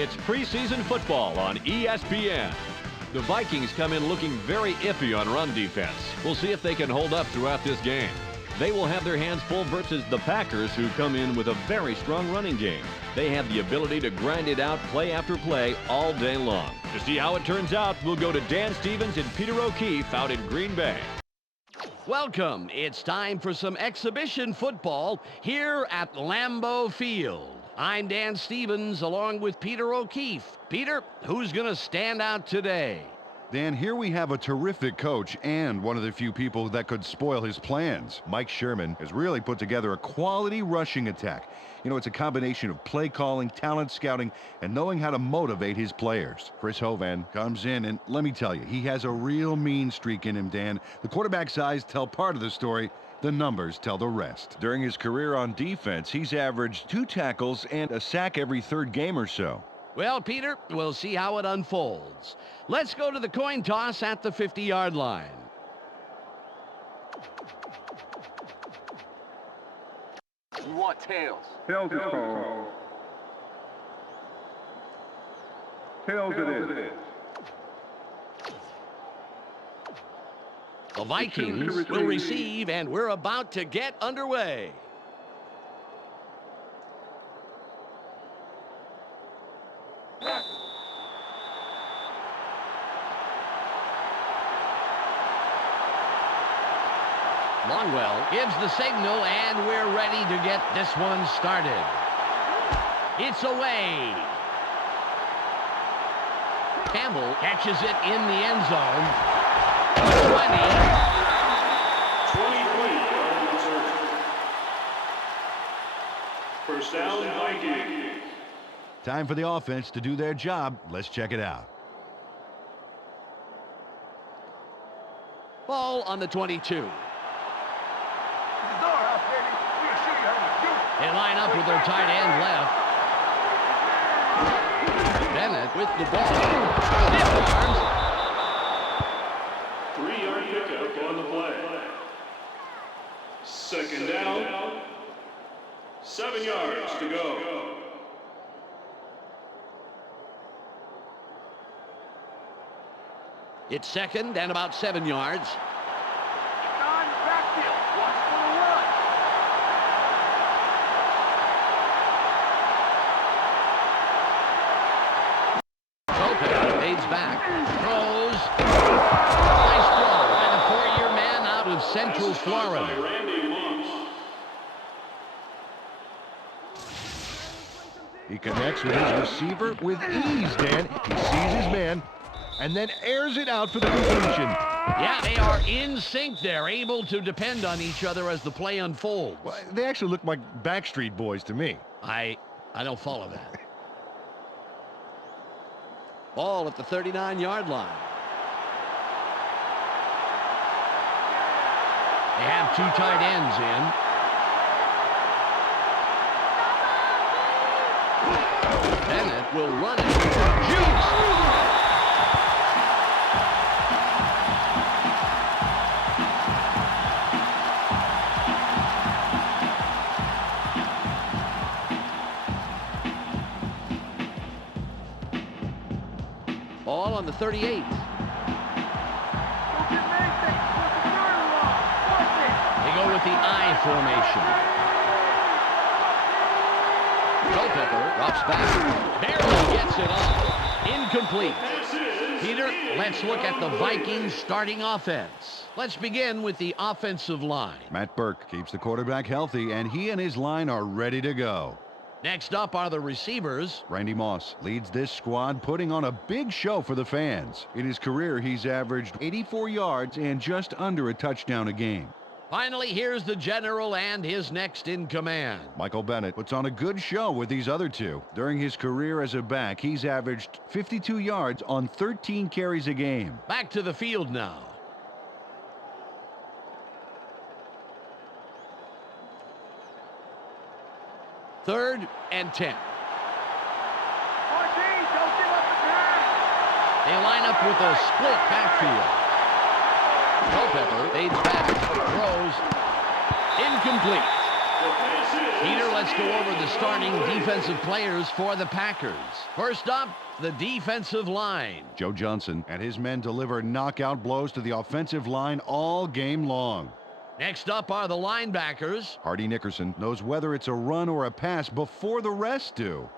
It's preseason football on ESPN. The Vikings come in looking very iffy on run defense. We'll see if they can hold up throughout this game. They will have their hands full versus the Packers, who come in with a very strong running game. They have the ability to grind it out play after play all day long. To see how it turns out, we'll go to Dan Stevens and Peter O'Keefe out in Green Bay. Welcome. It's time for some exhibition football here at Lambeau Field. I'm Dan Stevens along with Peter O'Keefe. Peter, who's going to stand out today? Dan, here we have a terrific coach and one of the few people that could spoil his plans. Mike Sherman has really put together a quality rushing attack. You know, it's a combination of play calling, talent scouting, and knowing how to motivate his players. Chris Hovan comes in, and let me tell you, he has a real mean streak in him, Dan. The quarterback's eyes tell part of the story. The numbers tell the rest. During his career on defense, he's averaged 2 tackles and a sack every third game or so. Well, Peter, we'll see how it unfolds. Let's go to the coin toss at the 50-yard line. You want tails? Tails is called. Tails it is. The Vikings will receive, and we're about to get underway. Longwell gives the signal, and we're ready to get this one started. It's away. Campbell catches it in the end zone. 20. First down, Vikings. Time for the offense to do their job. Let's check it out. Ball on the 22. They line up with their tight end left. Bennett with the ball. Stiff arms. 3-yard pickup on the play. Second down. 7 yards to go. It's second and about 7 yards. Back, throws, nice throw by the 4-year man out of Central Florida. He connects with his receiver with ease, Dan. He sees his man and then airs it out for the completion. Yeah, they are in sync there, able to depend on each other as the play unfolds. Well, they actually look like Backstreet Boys to me. I don't follow that. Ball at the 39-yard line. They have 2 tight ends in. Bennett will run it. Shoots! Ball on the 38. They go with the I formation. Culpepper drops back. Barely gets it off. Incomplete. Peter, let's look at the Vikings starting offense. Let's begin with the offensive line. Matt Burke keeps the quarterback healthy, and he and his line are ready to go. Next up are the receivers. Randy Moss leads this squad, putting on a big show for the fans. In his career, he's averaged 84 yards and just under a touchdown a game. Finally, here's the general and his next in command. Michael Bennett puts on a good show with these other two. During his career as a back, he's averaged 52 yards on 13 carries a game. Back to the field now. Third and 10. They line up with a split backfield. Culpepper fades back, throws, incomplete. The pass is Peter, let's go over the starting defensive players for the Packers. First up, the defensive line. Joe Johnson and his men deliver knockout blows to the offensive line all game long. Next up are the linebackers. Hardy Nickerson knows whether it's a run or a pass before the rest do.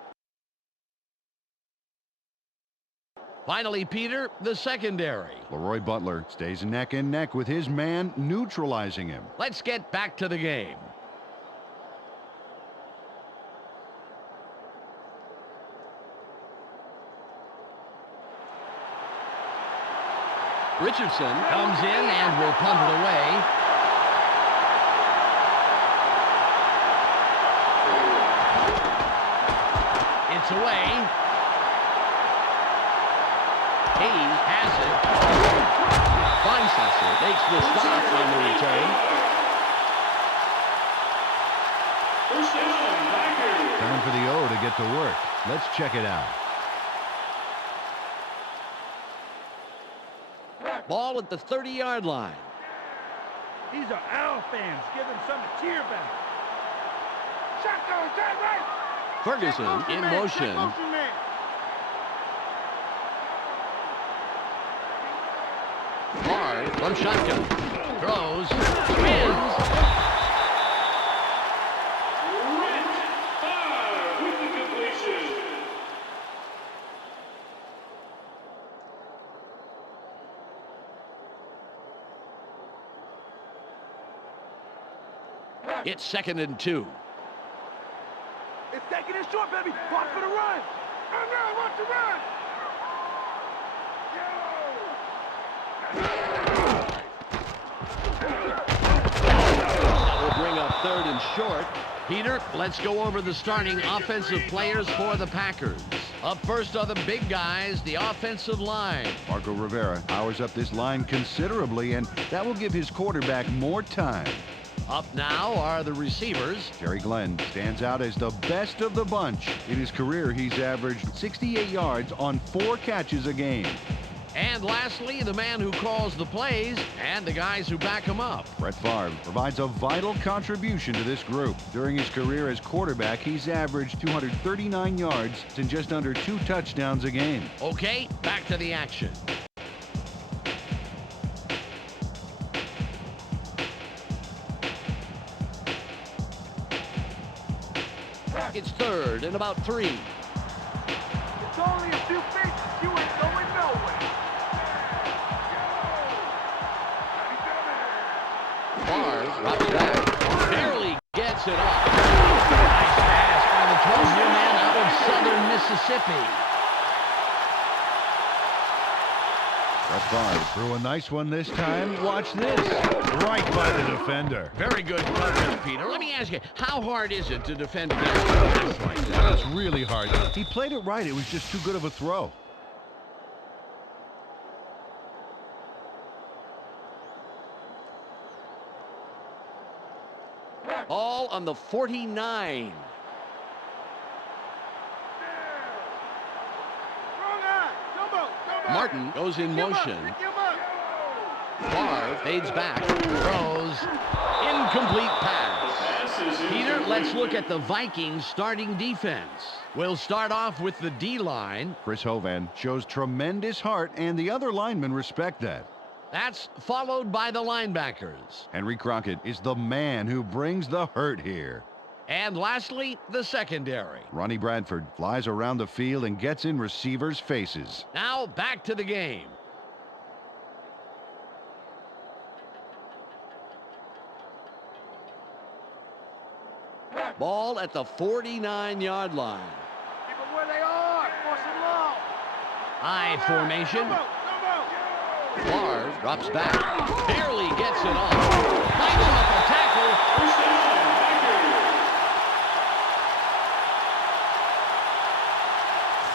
Finally, Peter, the secondary. Leroy Butler stays neck and neck with his man, neutralizing him. Let's get back to the game. Richardson comes in and will punt it away. It's away. Hayes has it. Feinsasser makes the stop on the return. first down, Packers. Time for the O to get to work. Let's check it out. Ball at the 30-yard line. These are our fans. Give them something to cheer about. Ferguson in motion. Hard from shotgun. Throws. Spins. Rick Barr with the completion. It's 2nd and 2. It's taking it short, baby. Watch for the run. Watch the run. That will bring up 3rd and short. Peter, let's go over the starting offensive players for the Packers. Up first are the big guys, the offensive line. Marco Rivera powers up this line considerably, and that will give his quarterback more time. Up now are the receivers. Jerry Glenn stands out as the best of the bunch. In his career, he's averaged 68 yards on 4 catches a game. And lastly, the man who calls the plays and the guys who back him up. Brett Favre provides a vital contribution to this group. During his career as quarterback, he's averaged 239 yards and just under 2 touchdowns a game. Okay, back to the action. It's 3rd and about 3. It's only a few feet. You ain't going nowhere. Barr drops back. Barely gets it off. Nice pass by the 12-year man out of Southern Mississippi. Brett Favre threw a nice one this time. Watch this. Right by the defender. Very good coverage, Peter. Let me ask you, how hard is it to defend against a pass like that? That's really hard. He played it right. It was just too good of a throw. All on the 49. Martin goes in motion. Favre fades back. Throws. Incomplete pass. Pass is Peter, incomplete. let's look at the Vikings starting defense. We'll start off with the D-line. Chris Hovan shows tremendous heart, and the other linemen respect that. That's followed by the linebackers. Henry Crockett is the man who brings the hurt here. And lastly, the secondary. Ronnie Bradford flies around the field and gets in receivers' faces. Now back to the game. Ball at the 49-yard line. Keep them where they are. Force them long. I formation. Favre drops back. Barely gets it off. Fights off a tackle. First down, Packers.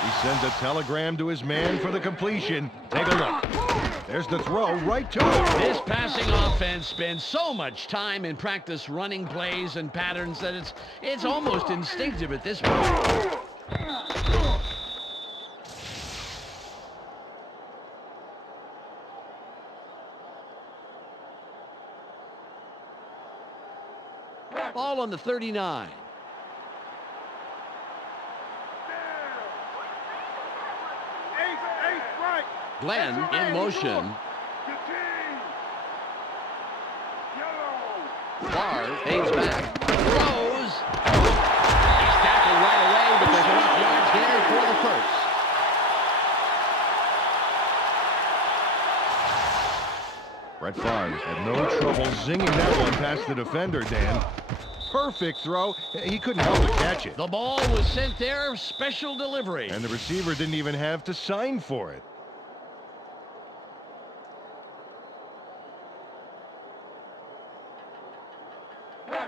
He sends a telegram to his man for the completion. Take a look. There's the throw right to him. This passing offense spends so much time in practice running plays and patterns that it's almost instinctive at this point. Ball on the 39. Glenn in motion. Barr fades back. Throws. He's tackled right away, but there's enough yards there for the first. Brett Favre had no trouble zinging that one past the defender, Dan. Perfect throw. He couldn't help but catch it. The ball was sent there, special delivery. And the receiver didn't even have to sign for it.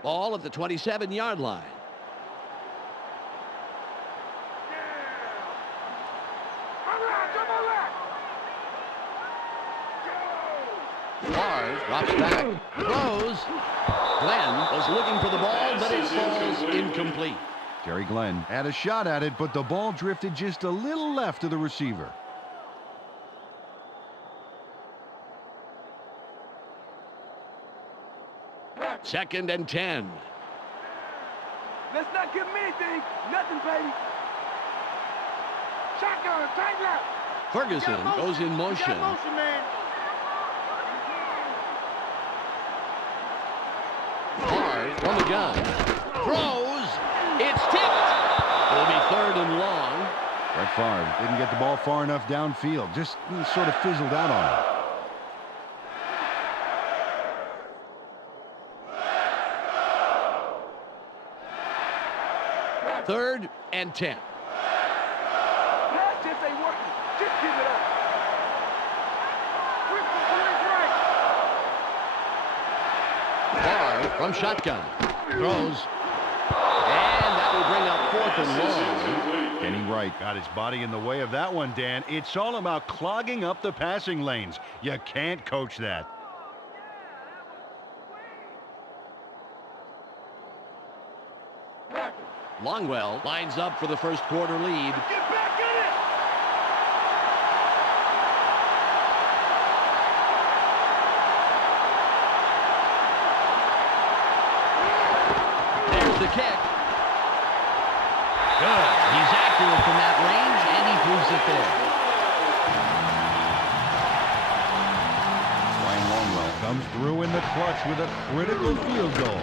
Ball at the 27-yard line. Barr drops back, throws. Glenn was looking for the ball, but it falls incomplete. Jerry Glenn had a shot at it, but the ball drifted just a little left of the receiver. Second and 10. Let's not give him anything. Nothing, baby. Shotgun, tight left. Ferguson goes in motion. Man. Barr from the gun. Throws. It's tipped. It'll be third and long. Brett Favre didn't get the ball far enough downfield. Just sort of fizzled out on it. Third and 10. That just ain't working. Just give it up. Barr from shotgun. Throws. And that will bring up fourth and long. Kenny Wright got his body in the way of that one, Dan. It's all about clogging up the passing lanes. You can't coach that. Longwell lines up for the first quarter lead. Get back in it. There's the kick. Good. He's accurate from that range, and he proves it there. Ryan Longwell comes through in the clutch with a critical field goal.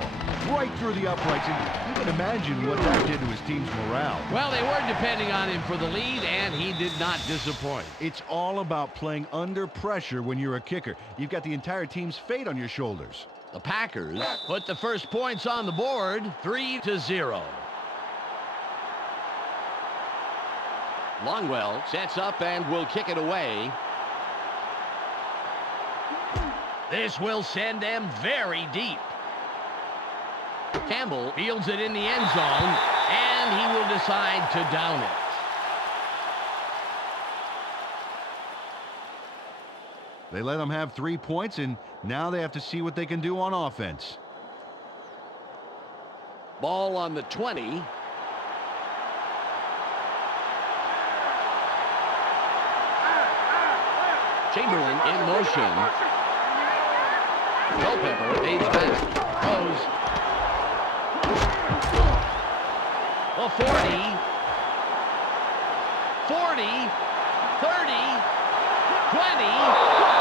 Right through the uprights. And you can imagine what that did to his team's morale. Well, they were depending on him for the lead, and he did not disappoint. It's all about playing under pressure when you're a kicker. You've got the entire team's fate on your shoulders. The Packers put the first points on the board, 3-0. Longwell sets up and will kick it away. This will send them very deep. Campbell fields it in the end zone, and he will decide to down it. They let them have 3 points, and now they have to see what they can do on offense. Ball on the 20. Chamberlain in motion. Culpepper fades back. Throws. The 40. 40. 30. 20.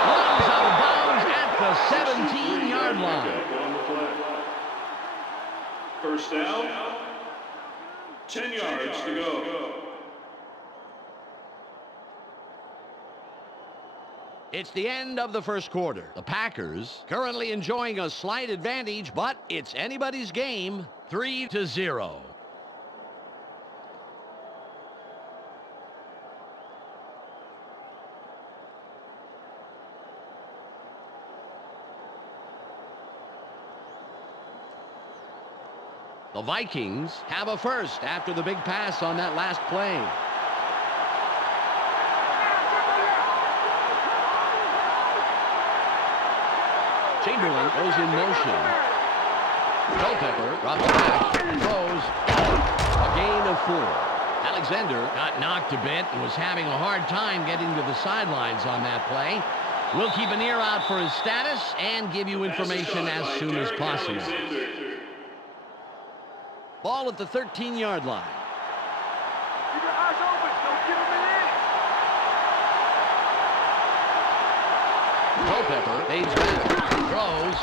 Runs out of bounds at the 17-yard line. First down. 10 yards to go. It's the end of the first quarter. The Packers currently enjoying a slight advantage, but it's anybody's game, 3-0. The Vikings have a first after the big pass on that last play. Chamberlain goes in motion. Culpepper drops back, throws. A gain of 4. Alexander got knocked a bit and was having a hard time getting to the sidelines on that play. We'll keep an ear out for his status and give you information as soon as possible. Ball at the 13-yard line. Keep your eyes open. Don't give him an inch. Culpepper fades back. Throws.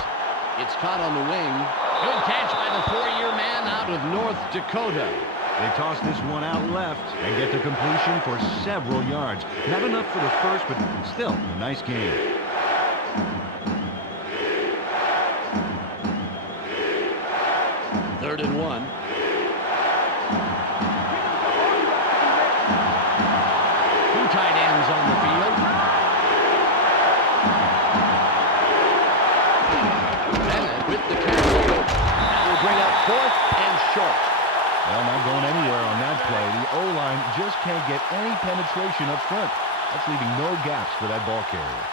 It's caught on the wing. Good catch by the 4-year man out of North Dakota. They toss this one out left and get the completion for several yards. Not enough for the first, but still a nice game. Third and 1. Two tight ends on the field. Bennett with the catch. That will bring up 4th and short. Well, not going anywhere on that play. The O-line just can't get any penetration up front. That's leaving no gaps for that ball carrier.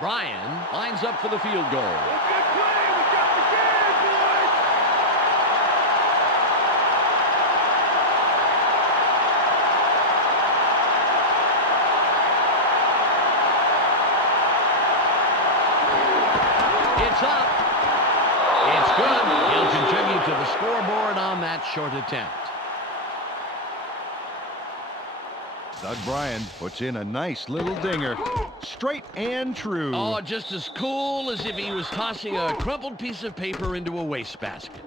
Bryan lines up for the field goal. Good play. We got the game, boys. It's up. It's good. He'll contribute to the scoreboard on that short attempt. Doug Bryan puts in a nice little dinger. Straight and true. Oh, just as cool as if he was tossing a crumpled piece of paper into a wastebasket.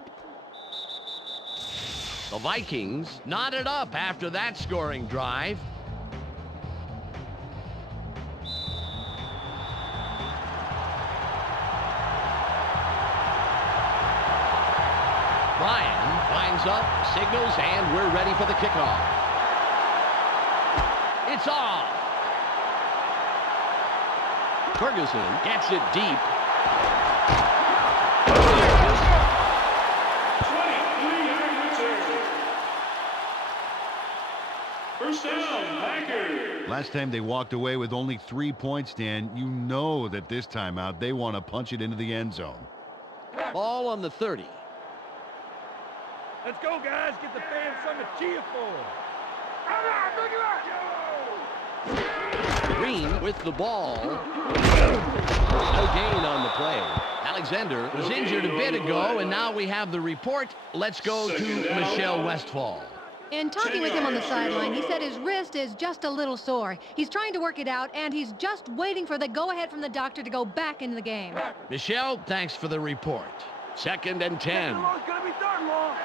The Vikings knotted up after that scoring drive. Bryan lines up, signals, and we're ready for the kickoff. It's off. Ferguson gets it deep. 23-yard return. First down, Packers. Last time they walked away with only 3 points, Dan. You know that this time out they want to punch it into the end zone. Ball on the 30. Let's go, guys. Get the fans something to cheer for. Green with the ball. No gain on the play. Alexander was injured a bit ago, and now we have the report. Let's go to Michelle Westfall. In talking with him on the sideline, he said his wrist is just a little sore. He's trying to work it out, and he's just waiting for the go-ahead from the doctor to go back into the game. Michelle, thanks for the report. 2nd and 10. Gonna be third and long.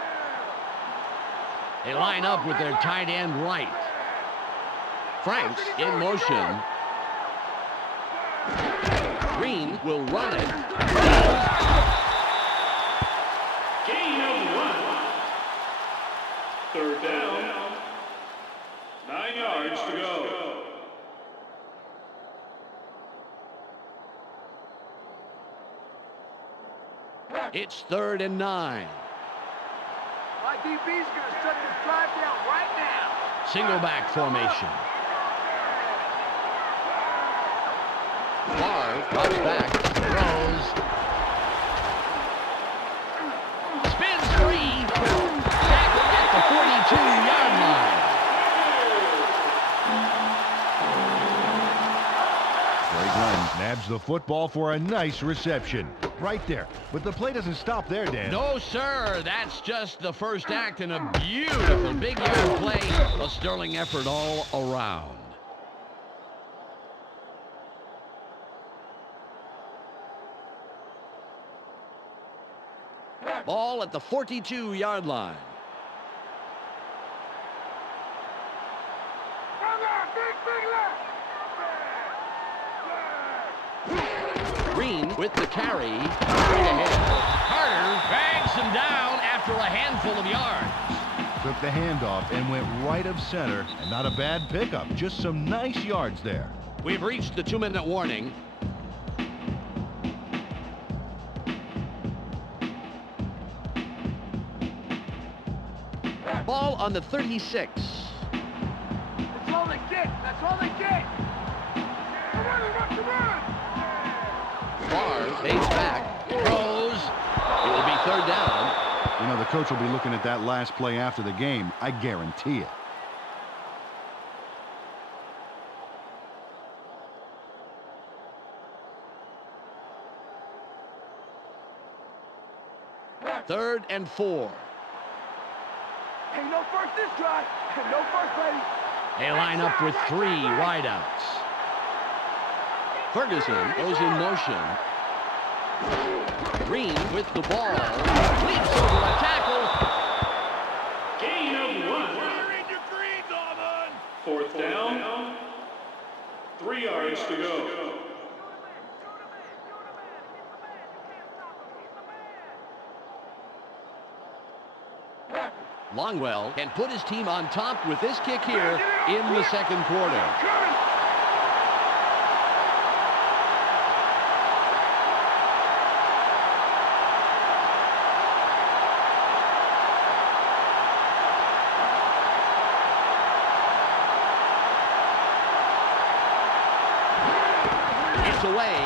They line up with their tight end right. Franks in motion. Green will run it. Gain of 1. Third down. 9 yards to go. It's 3rd and 9. My DB's gonna shut this drive down right now. Single back formation. Favre drops back, throws. Spins free. Tackled at the 42-yard line. Greg Glenn nabs the football for a nice reception. Right there. But the play doesn't stop there, Dan. No, sir. That's just the first act in a beautiful big yard play. A sterling effort all around. Ball at the 42-yard line. Green with the carry. Straight ahead. Carter drags him down after a handful of yards. Took the handoff and went right of center. And not a bad pickup. Just some nice yards there. We've reached the 2-minute warning. Ball on the 36. That's all they get. That's all they get. Come on, Favre fades back, throws. It will be 3rd down. You know, the coach will be looking at that last play after the game. I guarantee it. 3rd and 4. Ain't no first this drive. No first, baby. They line up with 3 wideouts. Ferguson goes in motion. Green with the ball. Leaps over a tackle. Gain of 1. You're in your greens, Auburn. 4th down. 3 yards to go. Longwell can put his team on top with this kick here in the 2nd quarter. It's away.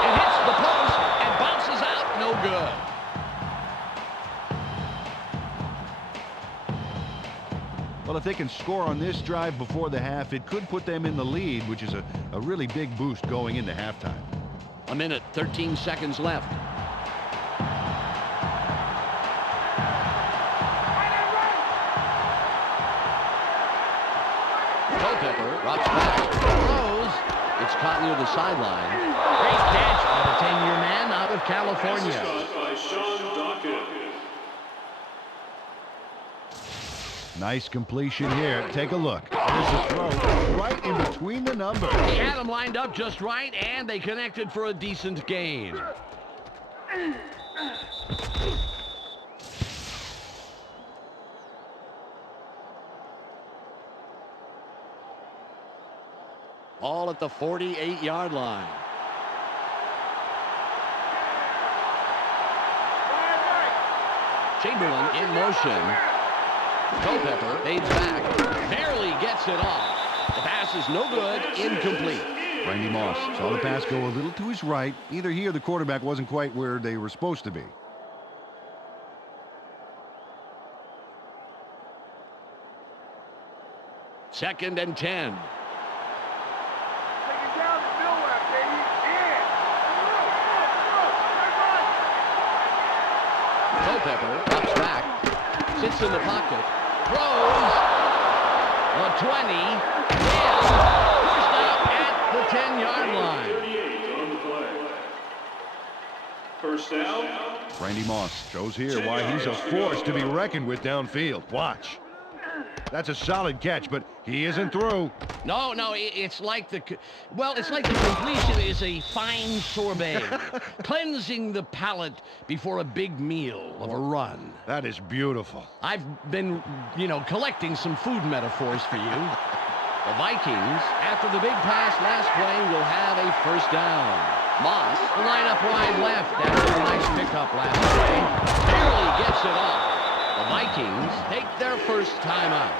It hits the post and bounces out. No good. Well, if they can score on this drive before the half, it could put them in the lead, which is a really big boost going into halftime. 1 minute, 13 seconds left. Culpepper drops back, throws. It's caught near the sideline. Great catch by the 10-year man out of California. Pass caught by Sean Dockett. Nice completion here. Take a look. There's a throw right in between the numbers. He had them lined up just right, and they connected for a decent gain. All at the 48-yard line. Chamberlain in motion. Culpepper fades back, barely gets it off. The pass is no good, incomplete. Randy Moss saw the pass go a little to his right. Either he or the quarterback wasn't quite where they were supposed to be. Second and 10. Take it down to nowhere, baby. Yeah. Culpepper drops back, sits in the pocket, throws. The 20. Yeah. First out at the 10-yard line. 38 on the play. First down. Randy Moss shows here why he's a force to be reckoned with downfield. Watch. That's a solid catch, but he isn't through. No, it's like the completion is a fine sorbet, cleansing the palate before a big meal of a run. That is beautiful. I've been, collecting some food metaphors for you. The Vikings, after the big pass last play, will have a first down. Moss will line up wide left after a nice pickup last play. Barely gets it off. The Vikings take their first time out.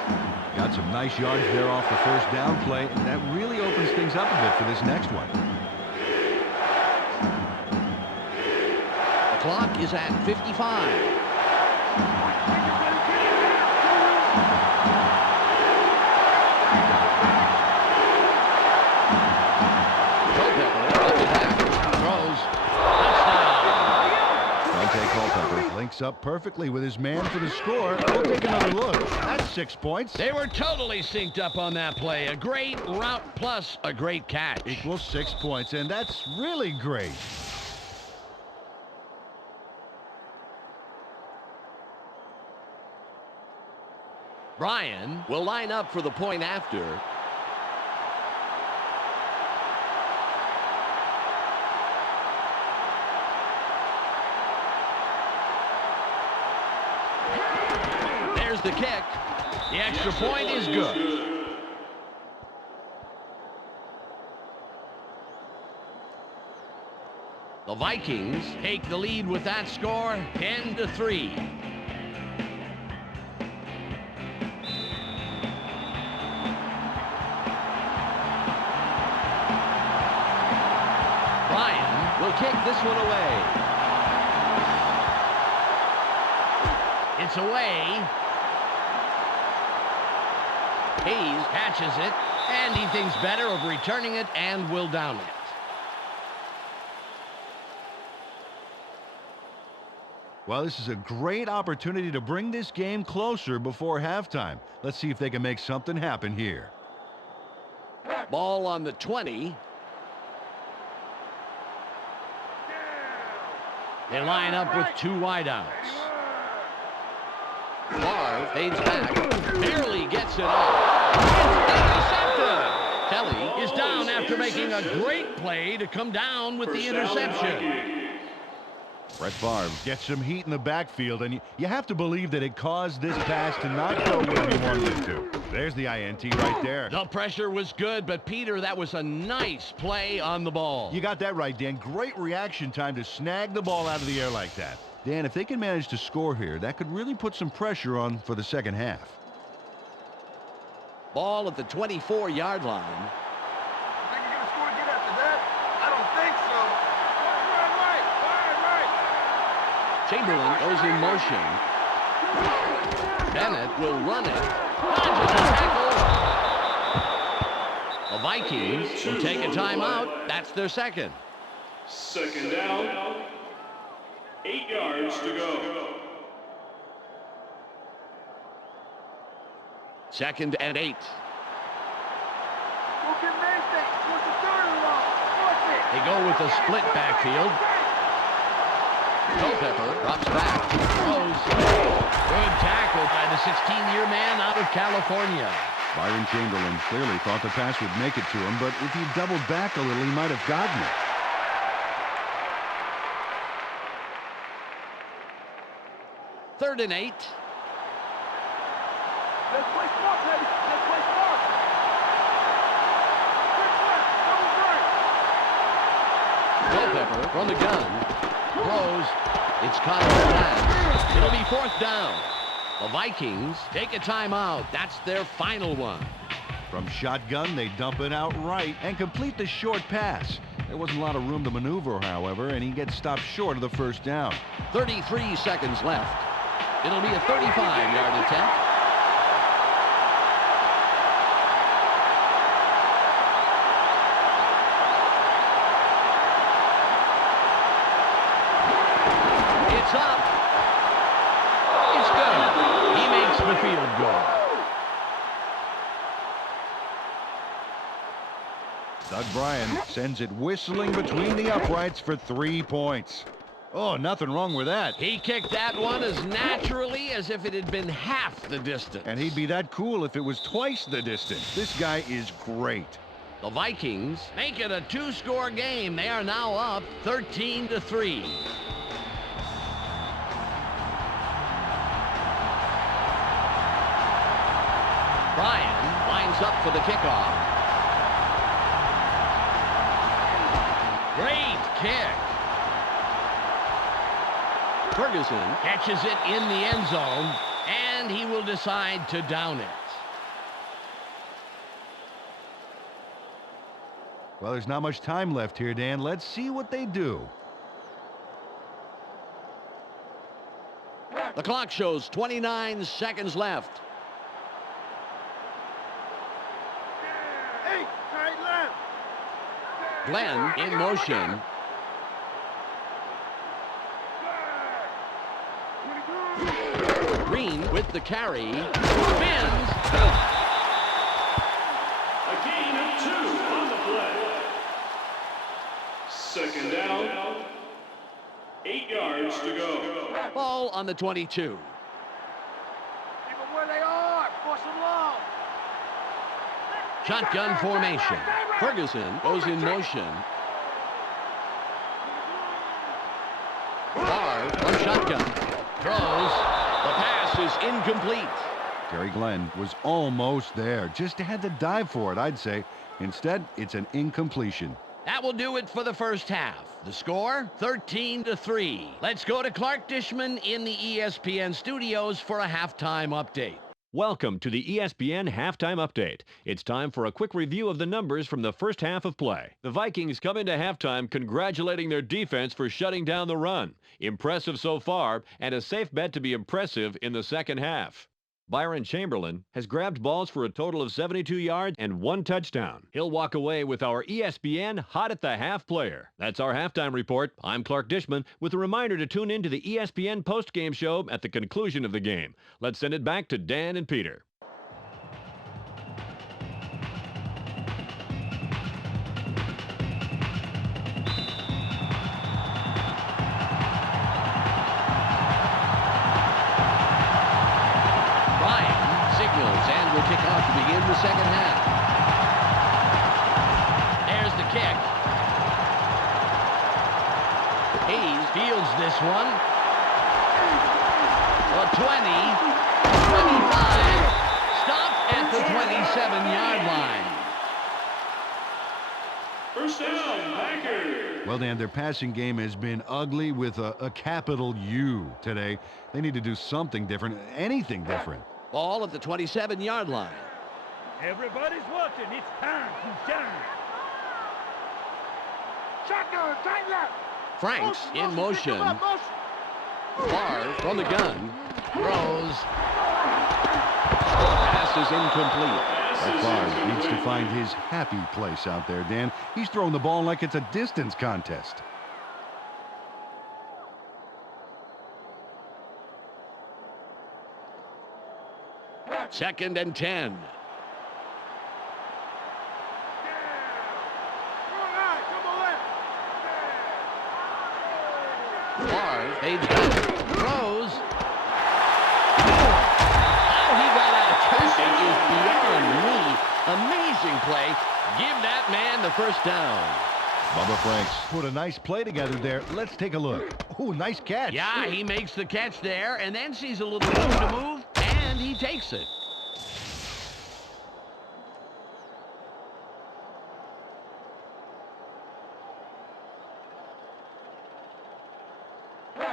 Got some nice yards there off the first down play, and that really opens things up a bit for this next one. The clock is at 55. Culpepper links up perfectly with his man for the score. We'll take another look. That's 6 points. They were totally synced up on that play. A great route plus a great catch. Equals 6 points, and that's really great. Bryan will line up for the point after. There's the kick. The extra point is good. The Vikings take the lead with that score, 10-3. Bryan will kick this one away. It's away. Hayes catches it, and he thinks better of returning it and will down it. Well, this is a great opportunity to bring this game closer before halftime. Let's see if they can make something happen here. Ball on the 20. They line up with two wideouts. Favre fades back, barely gets it off. It's intercepted. Kelly is down after making a great play to come down with the interception. Brett Favre gets some heat in the backfield, and you have to believe that it caused this pass to not go where he wanted it to. There's the INT right there. The pressure was good, but Peter, that was a nice play on the ball. You got that right, Dan. Great reaction time to snag the ball out of the air like that. Dan, if they can manage to score here, that could really put some pressure on for the second half. Ball at the 24-yard line. Think you're gonna score again after that? I don't think so. Right. Chamberlain goes in motion. Bennett will run it. Dodges a tackle. The Vikings will take a timeout. That's their second. Second down. 8 yards to go. Second and 8. Go get Manstate. What's the third along? Force it. They go with a split backfield. Culpepper drops back. Throws. Good tackle by the 16-year man out of California. Byron Chamberlain clearly thought the pass would make it to him, but if he doubled back a little, he might have gotten it. Third and 8. Let's play smart, baby. Let's play smart. Culpepper from the gun. Throws. It's caught in the pass. It'll be fourth down. The Vikings take a timeout. That's their final one. From shotgun, they dump it out right and complete the short pass. There wasn't a lot of room to maneuver, however, and he gets stopped short of the first down. 33 seconds left. It'll be a 35-yard attempt. It's up. It's good. He makes the field goal. Doug Bryan sends it whistling between the uprights for 3 points. Oh, nothing wrong with that. He kicked that one as naturally as if it had been half the distance. And he'd be that cool if it was twice the distance. This guy is great. The Vikings make it a two-score game. They are now up 13-3. Bryan lines up for the kickoff. Great kick. Ferguson catches it in the end zone, and he will decide to down it. Well, there's not much time left here, Dan. Let's see what they do. The clock shows 29 seconds left. Hey, tight left. Glenn in motion. Green with the carry. Spins. A gain of 2 on the play. Second down. 8 yards to go. Ball on the 22. Keep them where they are. Force them long. Shotgun formation. Ferguson goes in motion. Favre from shotgun. Throws. The pass is incomplete. Terry Glenn was almost there. Just had to dive for it, I'd say. Instead, it's an incompletion. That will do it for the first half. The score, 13-3. Let's go to Clark Dishman in the ESPN studios for a halftime update. Welcome to the ESPN Halftime Update. It's time for a quick review of the numbers from the first half of play. The Vikings come into halftime congratulating their defense for shutting down the run. Impressive so far, and a safe bet to be impressive in the second half. Byron Chamberlain has grabbed balls for a total of 72 yards and 1 touchdown. He'll walk away with our ESPN Hot at the Half player. That's our halftime report. I'm Clark Dishman with a reminder to tune in to the ESPN postgame show at the conclusion of the game. Let's send it back to Dan and Peter. Kick off to begin the second half. There's the kick. Hayes fields this one. The 20, 25, stopped at the 27-yard line. First down, Packers. Well, Dan, their passing game has been ugly with a capital U today. They need to do something different, anything different. Ball at the 27-yard line. Everybody's watching. It's time to shine. Shotgun, tight left. Franks in motion. Favre from the gun. Throws. Pass is incomplete. Favre needs to find his happy place out there, Dan. He's throwing the ball like it's a distance contest. Second and 10. Favre fades back. Throws. How he got out of coaching is beyond me. Amazing play. Give that man the first down. Bubba Franks put a nice play together there. Let's take a look. Oh, nice catch. Yeah, he makes the catch there and then sees a little room to move, and he takes it.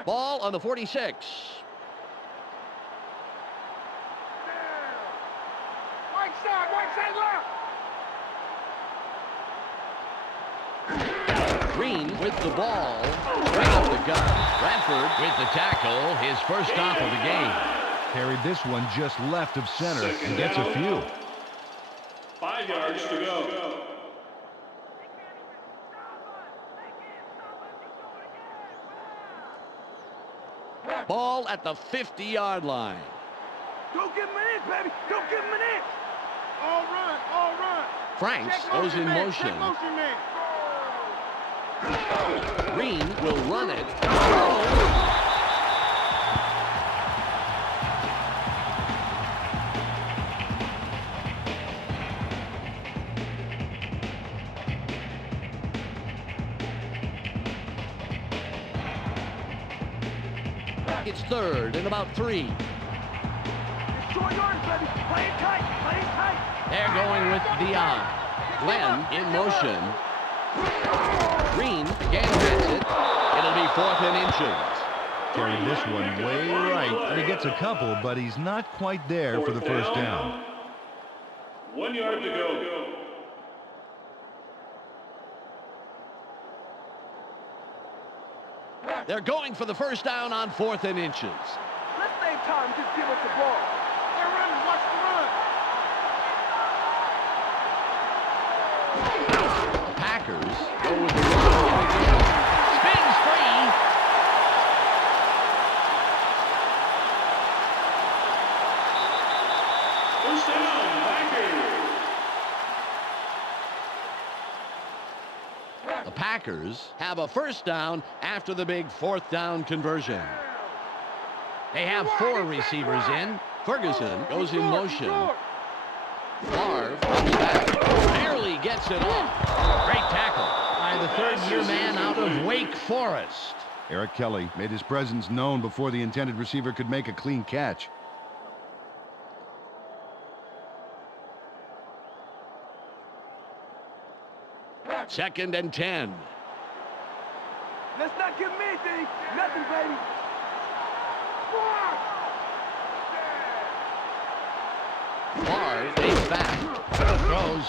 Ball on the 46. Right side left. Green with the ball. Right off the gun. Bradford with the tackle. His first stop of the game. Carried this one just left of center and gets a few. 5 yards to go. Ball at the 50-yard line. Don't give him an inch, baby. Don't give him an inch. All run, all run. Franks goes in motion. Check motion, man. Green will run it. It's third and about 3. It's short yards, baby. Play it tight. Play it tight. They're going with Dion. Glenn in motion. Green again gets it. It'll be 4th and inches. Carried this one way right, and he gets a couple, but he's not quite there for the first down. 1 yard to go. They're going for the first down on 4th and inches. Let's save time. Just give us the ball. They're running. Watch the run. The Packers go with the run. Spins free. First down, Packers. The Packers have a first down after the big 4th down conversion. They have 4 receivers in. Ferguson goes in motion. Favre comes back. Barely gets it off. Great tackle by the third-year man out of Wake Forest. Eric Kelly made his presence known before the intended receiver could make a clean catch. Second and 10. Let's not give him anything. Nothing, baby. Favre takes back. Throws.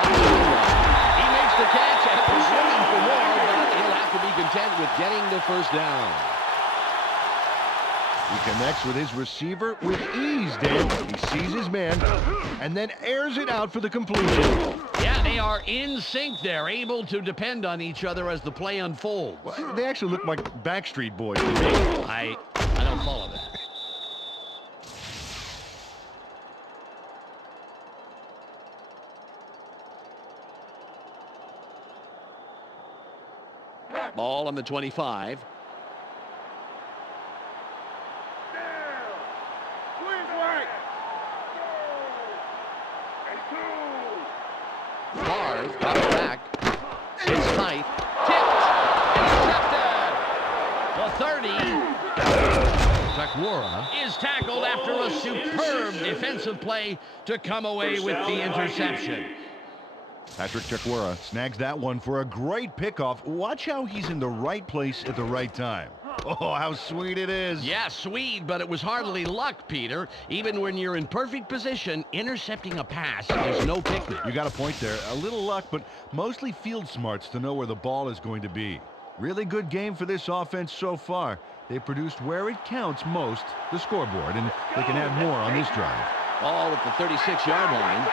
He makes the catch and was looking for more, but he'll have to be content with getting the first down. He connects with his receiver with ease, Dan. He sees his man and then airs it out for the completion. Yeah, they are in sync there, able to depend on each other as the play unfolds. Well, they actually look like Backstreet Boys to me. I don't follow that. Ball on the 25. Favre got it back. Sits tight. Tipped. Intercepted. The 30. Takwara is tackled after a superb defensive play to come away with the interception. Patrick Takwara snags that one for a great pickoff. Watch how he's in the right place at the right time. Oh, how sweet it is. Yeah, sweet, but it was hardly luck, Peter. Even when you're in perfect position, intercepting a pass is no picnic. You got a point there. A little luck, but mostly field smarts to know where the ball is going to be. Really good game for this offense so far. They produced where it counts most, the scoreboard, and they can add more on this drive. Ball at the 36-yard line.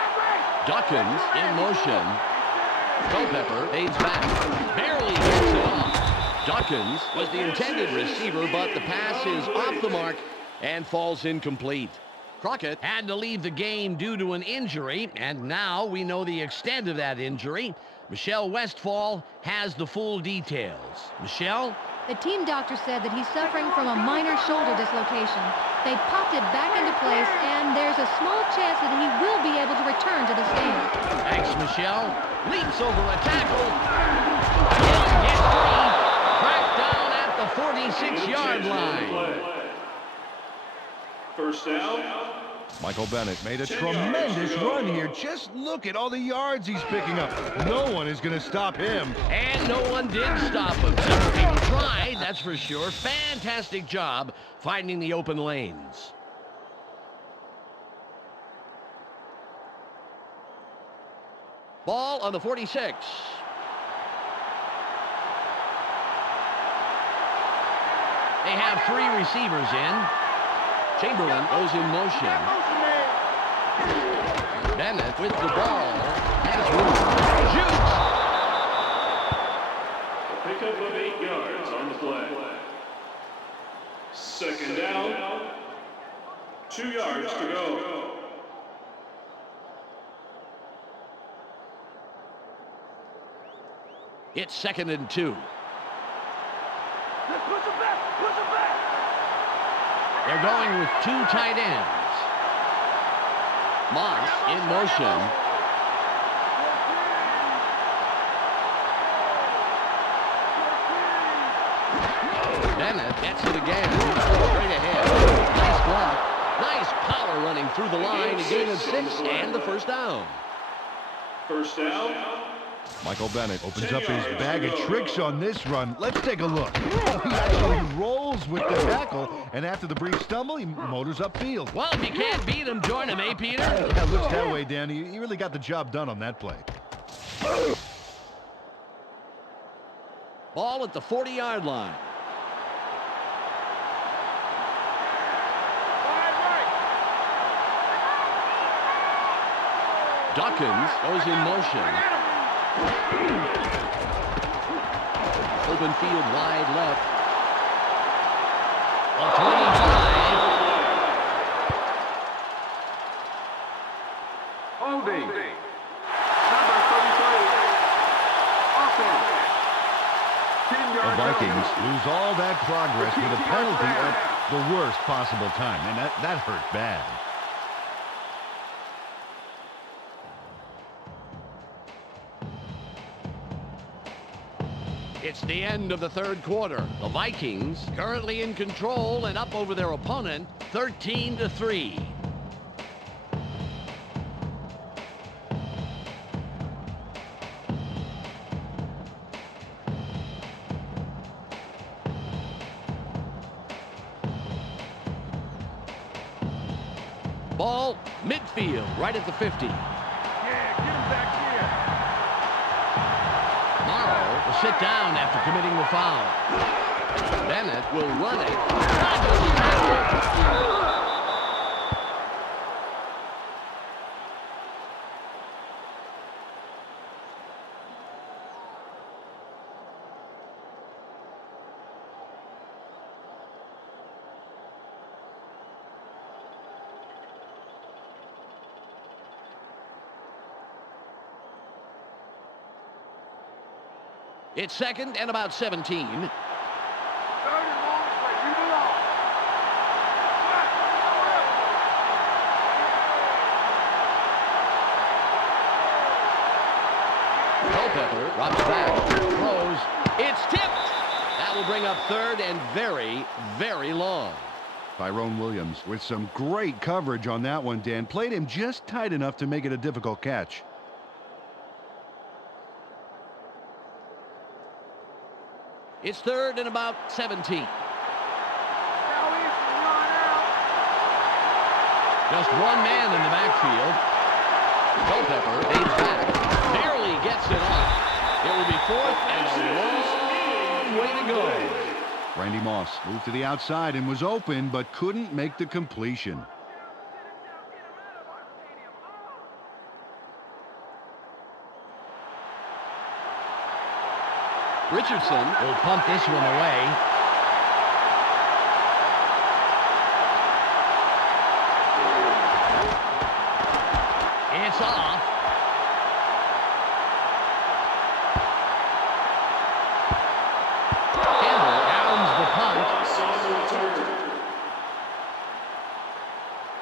Dawkins in motion. Culpepper fades back. Barely gets it off. Dawkins was the intended receiver, but the pass is off the mark and falls incomplete. Crockett had to leave the game due to an injury, and now we know the extent of that injury. Michelle Westfall has the full details. Michelle? The team doctor said that he's suffering from a minor shoulder dislocation. They popped it back into place, and there's a small chance that he will be able to return to the stand. Thanks, Michelle. Leaps over a tackle. Again, gets free. Cracked down at the 46-yard line. First down. Michael Bennett made a tremendous run here. Just look at all the yards he's picking up. No one is going to stop him. And no one did stop him. Several people tried, that's for sure. Fantastic job finding the open lanes. Ball on the 46. They have three receivers in. Chamberlain goes in motion. Bennett with the ball. Has room. Shoots. A pickup of 8 yards on the play. Second down. 2 yards to go. It's 2nd and 2. Let's push him back! Push him back! They're going with 2 tight ends. Moss in motion. Bennett gets it again. Straight ahead. Nice block. Nice power running through the line. A gain of 6 and the first down. First down. Michael Bennett opens up his bag of tricks on this run. Let's take a look. Oh, he actually rolls with the tackle, and after the brief stumble, he motors upfield. Well, if you can't beat him, join him, eh, Peter? Yeah, it looks that way, Dan. He really got the job done on that play. Ball at the 40-yard line. Dawkins goes in motion. Open field wide left. A 25. Holding. Number 33. Offense. 10 The yards. Vikings lose all that progress with a penalty at the worst possible time, and that hurt bad. It's the end of the third quarter. The Vikings currently in control and up over their opponent, 13-3. Ball midfield, right at the 50. Yeah, get him back here. Morrow will sit down after committing the foul. Bennett will run it. Dodges the tackle. It's second and about 17. Culpepper drops back, throws. It's tipped. That will bring up third and very, very long. Tyrone Williams with some great coverage on that one, Dan. Played him just tight enough to make it a difficult catch. It's third and about 17. Just one man in the backfield. Culpepper aims back. Barely gets it off. It will be fourth and a long way to go. Randy Moss moved to the outside and was open, but couldn't make the completion. Richardson will punt this one away. It's off. Campbell downs the punt.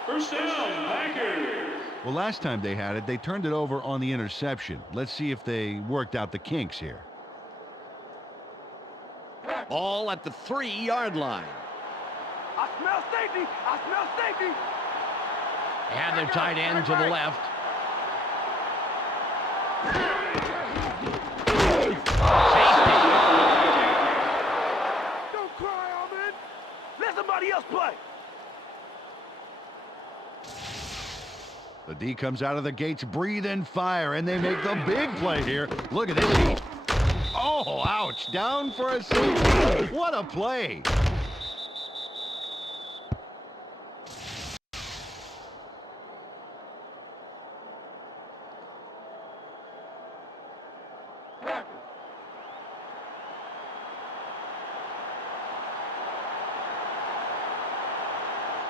First down, Packers. Well, last time they had it, they turned it over on the interception. Let's see if they worked out the kinks here. Ball at the 3-yard line. I smell safety. I smell safety. They have their tight end to the left. Safety. Don't cry, Ahmed. Let somebody else play. The D comes out of the gates, breathing fire, and they make the big play here. Look at this heat. Oh, ouch. Down for a safety. What a play.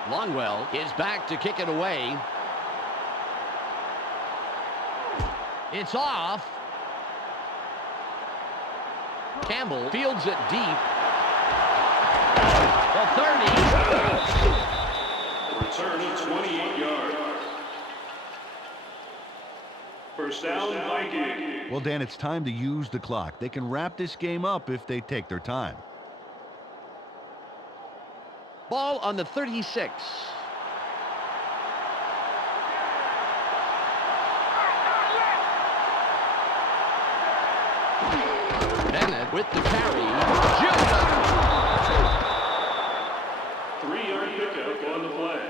Longwell is back to kick it away. It's off. Campbell fields it deep. The 30. Return of 28 yards. First down, Vikings. Well, Dan, it's time to use the clock. They can wrap this game up if they take their time. Ball on the 36. Bennett with the carry. Jukes. 3-yard pickup on the play.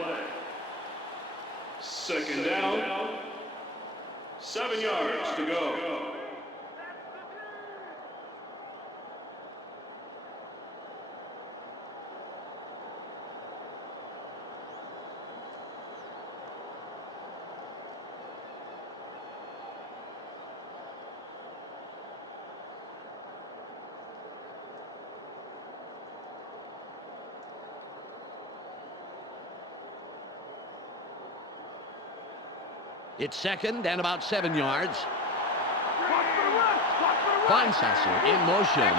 Second down. 7 yards to go. It's second and about 7 yards. Watch for the run. Watch for the run. Feinsasser in motion.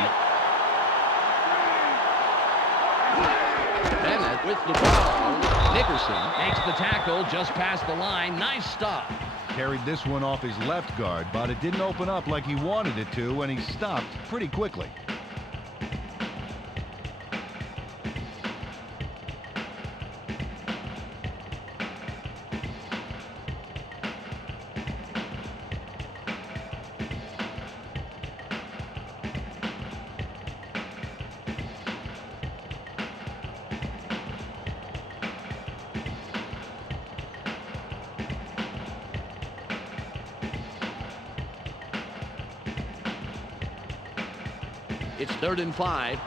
Bennett with the ball. Nickerson makes the tackle just past the line. Nice stop. Carried this one off his left guard, but it didn't open up like he wanted it to, and he stopped pretty quickly. It's 3rd and 5.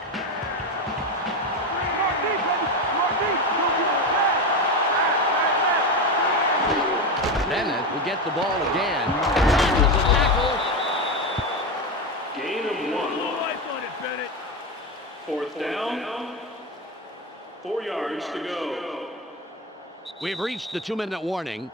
will get the ball again. There's a tackle. Gain of 1. Fourth down. 4 yards to go. We've reached the 2-minute warning.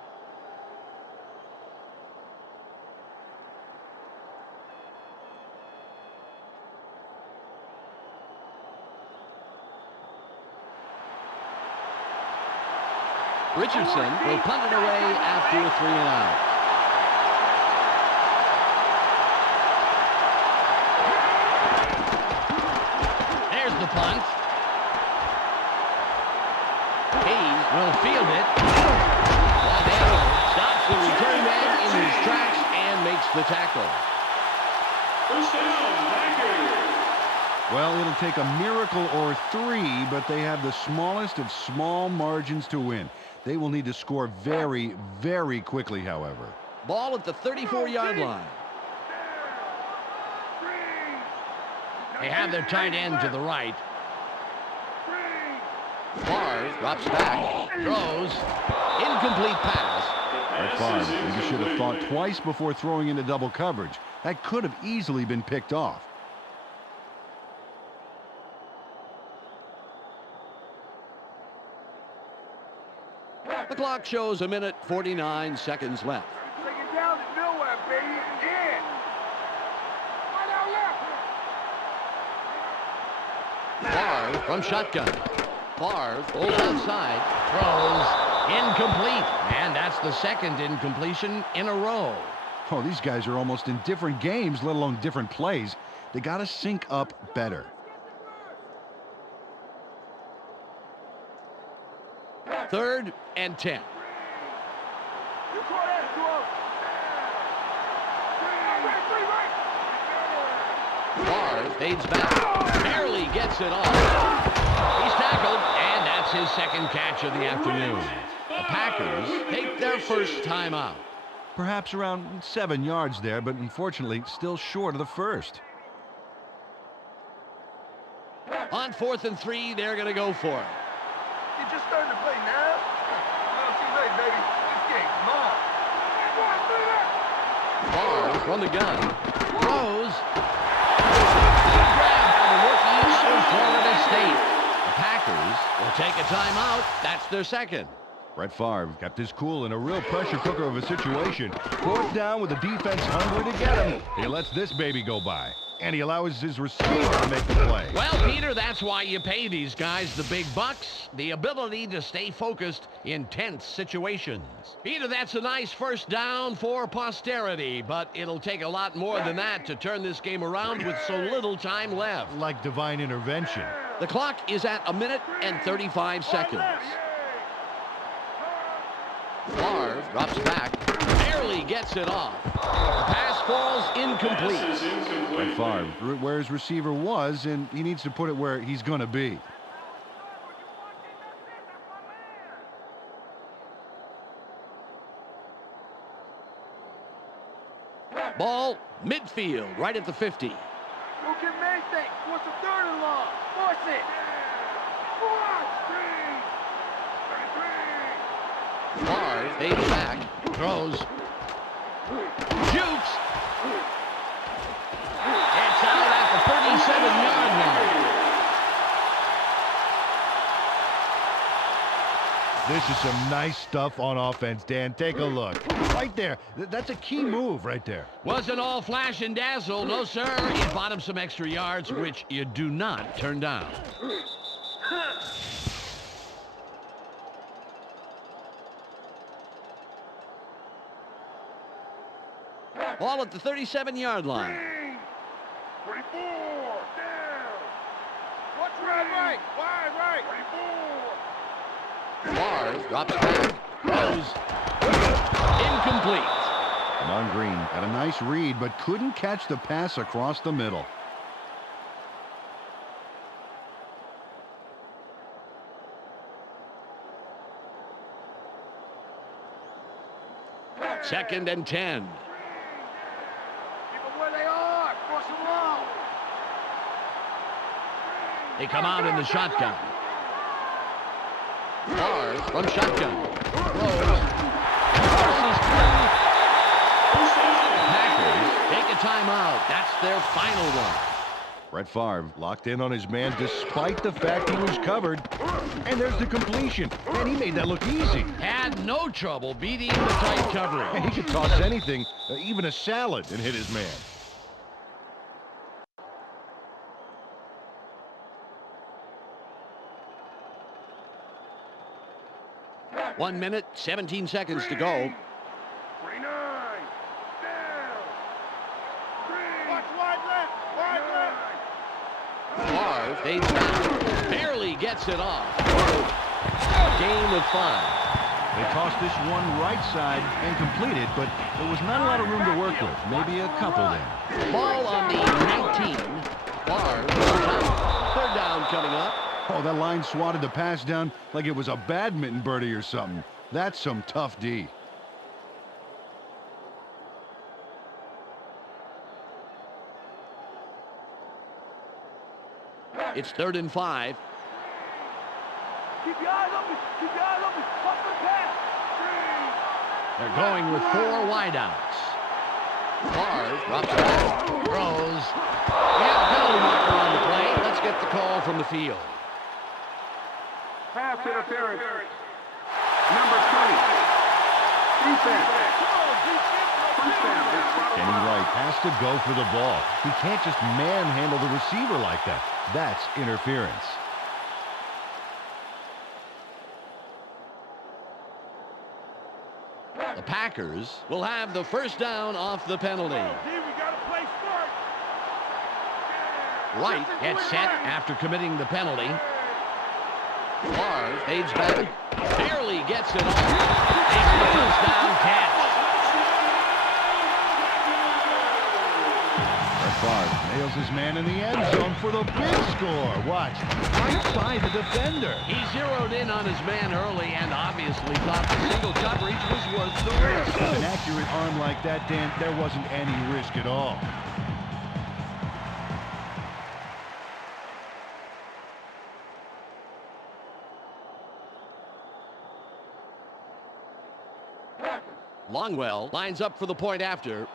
Richardson will punt it away after a 3-and-out. There's the punt. Hayes will field it. Waddell stops the return man in his tracks and makes the tackle. First down, Packers. Well, it'll take a miracle or 3, but they have the smallest of small margins to win. They will need to score very, very quickly, however. Ball at the 34-yard line. They have their tight end to the right. Favre drops back, throws, incomplete pass. Brett Favre maybe should have thought twice before throwing into double coverage. That could have easily been picked off. The clock shows 1:49 seconds left. Take it down to nowhere, baby. Yeah. Right out left. Favre from shotgun. Favre pulls outside, throws, incomplete. And that's the second incompletion in a row. Oh, these guys are almost in different games, let alone different plays. They got to sync up better. Third and 10. You call that close. Favre fades back, barely gets it off. He's tackled, and that's his second catch of the afternoon. The Packers take their first timeout. Perhaps around 7 yards there, but unfortunately still short of the first. On 4th and 3, they're going to go for it. You're just starting to play now? No, too late, baby. This game's mine. Favre from the gun. Throws. Good grab by the rookie out of Florida State. The Packers will take a timeout. That's their second. Brett Favre kept his cool in a real pressure cooker of a situation. Fourth down with the defense hungry to get him. He lets this baby go by. And he allows his receiver to make the play. Well, Peter, that's why you pay these guys the big bucks. The ability to stay focused in tense situations. Peter, that's a nice first down for posterity, but it'll take a lot more than that to turn this game around with so little time left. Like divine intervention. The clock is at 1:35 seconds. Favre drops back, barely gets it off. The pass falls incomplete. Brett Favre, where his receiver was, and he needs to put it where he's going to be. Ball midfield, right at the 50. Go get Maything. What's the third and long? Force it. Favre fades back, throws, shoots. It's out at the 37-yard line. This is some nice stuff on offense, Dan. Take a look. Right there. That's a key move right there. Wasn't all flash and dazzle, no sir. It bought him some extra yards, which you do not turn down. Ball at the 37-yard line. 24, down. What's right? Wide right. 24. Favre drops back, throws, incomplete. Green had a nice read, but couldn't catch the pass across the middle. Second and 10. Keep them where they are. Force them long. They come out in the shotgun. Favre from shotgun. Throws. Forces through Brett Favre locked in on his man despite the fact he was covered. And there's the completion. And he made that look easy. Had no trouble beating the tight coverage. And he could toss anything, even a salad, and hit his man. 1 minute, 17 seconds to go. 39. Down. 3. Watch wide left. Wide left. Favre fades down. Barely gets it off. Gain of 5. They tossed this one right side and completed, but there was not a lot of room to work with. Maybe a couple there. Ball on the 19. Favre goes out. 3rd down coming up. Oh, that line swatted the pass down like it was a badminton birdie or something. That's some tough D. It's 3rd and 5. Keep your eyes open. Keep your eyes open. Watch the pass. They're going with 4 wideouts. Favre drops back, throws. We have a penalty marker on the play. Let's get the call from the field. Pass interference. Number 20. Defense. First down. Kenny Wright has to go for the ball. He can't just manhandle the receiver like that. That's interference. The Packers will have the 1st down off the penalty. Here we gotta play smart. Wright gets set after committing the penalty. Favre fades back. Barely gets it off. Takes the touchdown catch. Favre nails his man in the end zone for the big score. Watch, right by the defender. He zeroed in on his man early and obviously thought the single coverage was worth the risk. With an accurate arm like that, Dan, there wasn't any risk at all. Longwell lines up for the point after.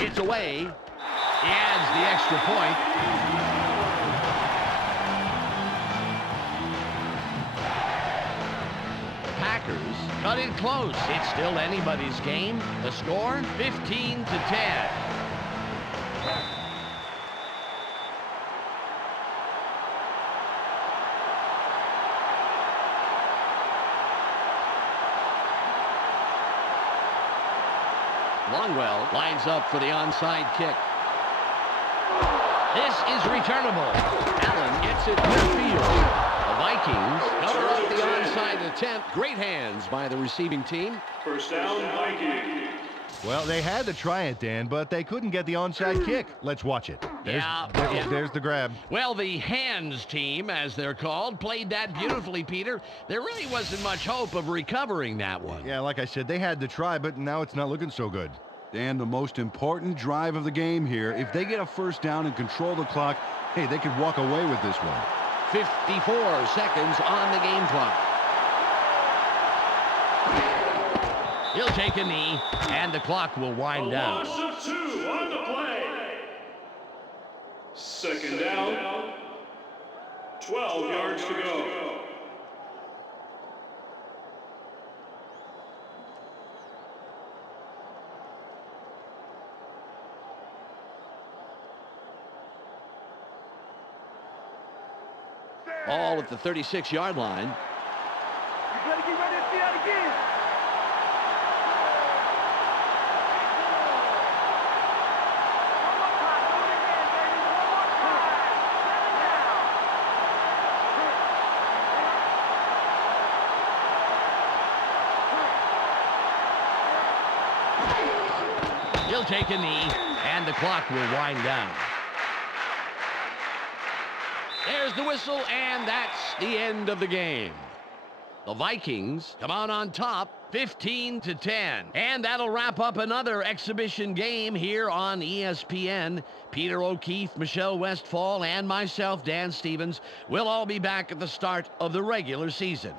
It's away. He adds the extra point. The Packers cut it close. It's still anybody's game. The score, 15-10. Longwell lines up for the onside kick. This is returnable. Allen gets it midfield. The Vikings cover up the onside attempt. Great hands by the receiving team. 1st down, Vikings. Well, they had to try it, Dan, but they couldn't get the onside kick. Let's watch it. There's the grab. Well, the hands team, as they're called, played that beautifully, Peter. There really wasn't much hope of recovering that one. Yeah, like I said, they had to try, but now it's not looking so good. Dan, the most important drive of the game here. If they get a 1st down and control the clock, hey, they could walk away with this one. 54 seconds on the game clock. He'll take a knee, and the clock will wind down. Loss of 2 on the play. 2nd down. 12 yards to go. All at the 36-yard line. You gotta get ready to see that again. One more time. Do it again, baby. One more time. Settle down. He'll take a knee, and the clock will wind down. There's the whistle, and that's the end of the game. The Vikings come out on top, 15-10. And that'll wrap up another exhibition game here on ESPN. Peter O'Keefe, Michelle Westfall, and myself, Dan Stevens, will all be back at the start of the regular season.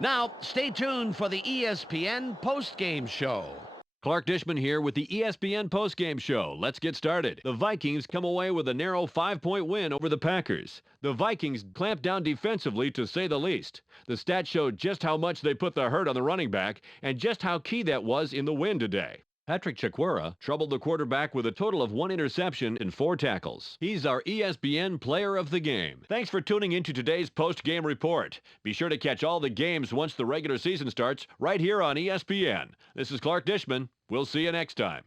Now, stay tuned for the ESPN postgame show. Clark Dishman here with the ESPN postgame show. Let's get started. The Vikings come away with a narrow 5-point win over the Packers. The Vikings clamped down defensively, to say the least. The stats showed just how much they put the hurt on the running back and just how key that was in the win today. Patrick Chakwera troubled the quarterback with a total of 1 interception and 4 tackles. He's our ESPN Player of the Game. Thanks for tuning into today's post-game report. Be sure to catch all the games once the regular season starts right here on ESPN. This is Clark Dishman. We'll see you next time.